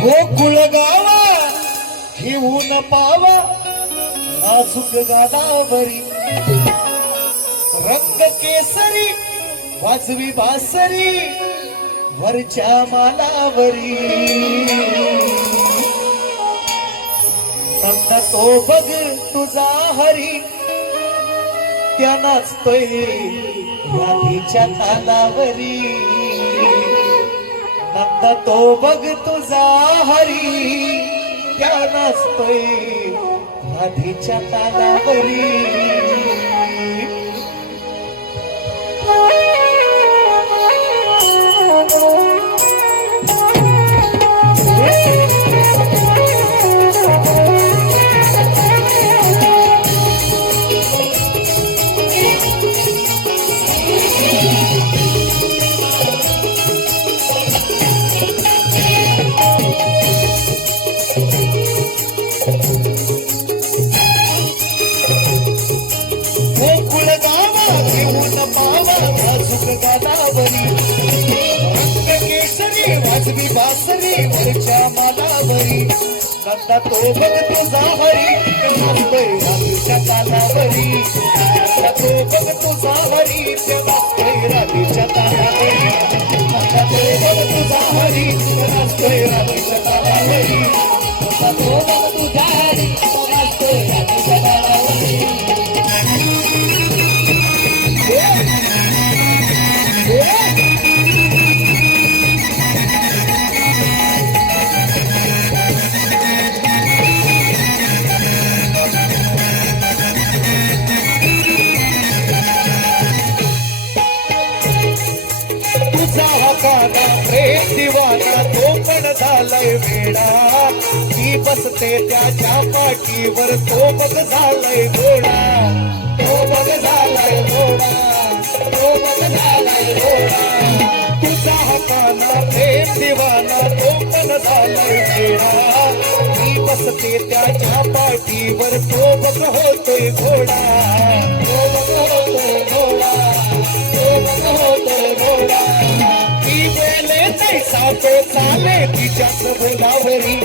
हो गोकुळ गावा घेऊन पावा नाजुक गादावरी. रंग केसरी वाजवी बासरी वरच्या मालावरी. नंदा तो बघ तुझा हरी त्या नाचतोय राधीच्या तालावरी नंदा तो बघ तुझा हरी. त्या नसतोय आधीच्या तालावरी. वाजूक गादावरी केसरी वाजवी बासरी वरच्या मालावरी. नंदा तो बघ तुझा हरी नाचतोय एक दिवाना तो पण झालाय वेडा. ती बसते त्याच्या पाठीवर तो बघ झालाय घोडा. तो बघ झालाय घोडा. तो बघ झालाय घोडा. तुझा हाताना एक दिवाना तो पण झालाय वेडा. ती बसते त्याच्या पाठीवर तो बघ होतोय घोडा. तैसा तो चाले तिच्यात बोलावरी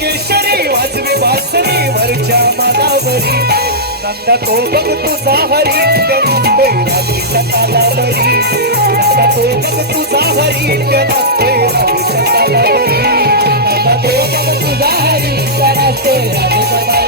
केशरी वाजवे बासरी वरच्या मालावरी. नंदा तो बघ तुझा हरी रात्रीच्या तालावरी नंदा तो बघ तुझा हरी रात्रीच्या तालावरी नंदा तो बघ तुझा हरी रात्रीच्या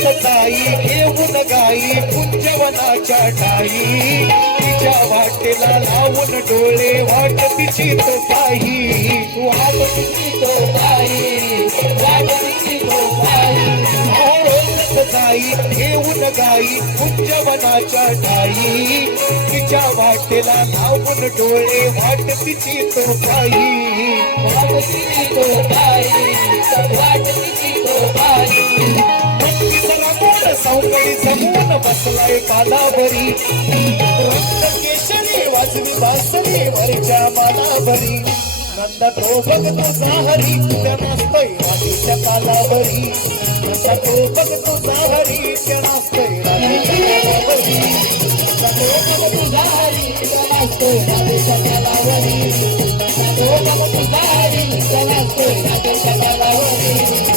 सताई घेऊन गाई कुंजवनाच्या ठाई. तिच्या वाटेला लावून डोळे वाट तिची तो पाही. वाट तिची तो पाही वाट तिची तो पाही घेऊन गाई कुंजवनाच्या ठाई. तिच्या वाटेला लावून डोळे वाट तिची तो पाही. वाट तिची तो पाही वाट तिची चौकडी सौकडी जमून बसलाय कालावरी. रक्त केशरी वाजवी बासरी वरच्या मालावरी. नंद तो बघतो साहरी त्या नाचतोय राधीच्या कालावरी. नंद तो बघतो साहरी त्या नाचतोय कालावरी. नंद तो बघतो साहरी त्या नाचतोय कालावरी. तो त्या नाचतोय कालावरी.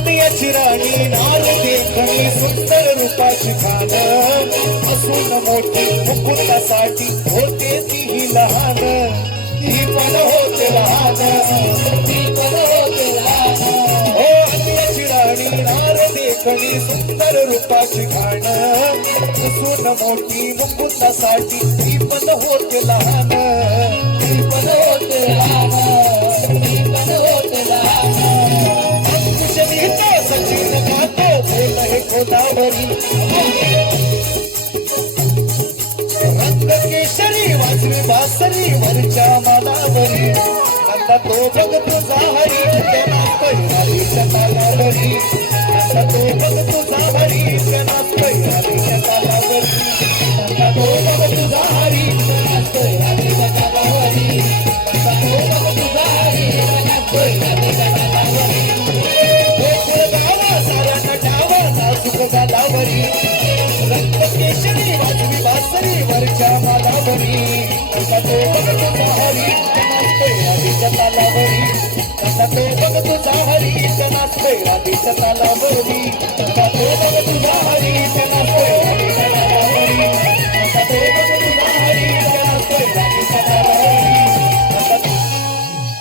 हृदयाची राणी नारदे कमी सुंदर रूपाची खान असून मोठी मुकुटासाठी होते ती लहान. ती पण होते लहान. ती पण होते लहान. हो हृदयाची राणी नारदे कमी सुंदर रूपाची खान असून मोठी मुकुटासाठी ती पण होते लहान. केसरी रंग केसरी वाजवी बासरी वरच्या मालावरी तो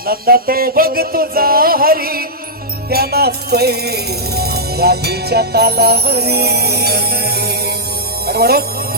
नंदा तो बघ तुझा हरी त्या नाचतोय राजीच्या ताला हरी बरोबर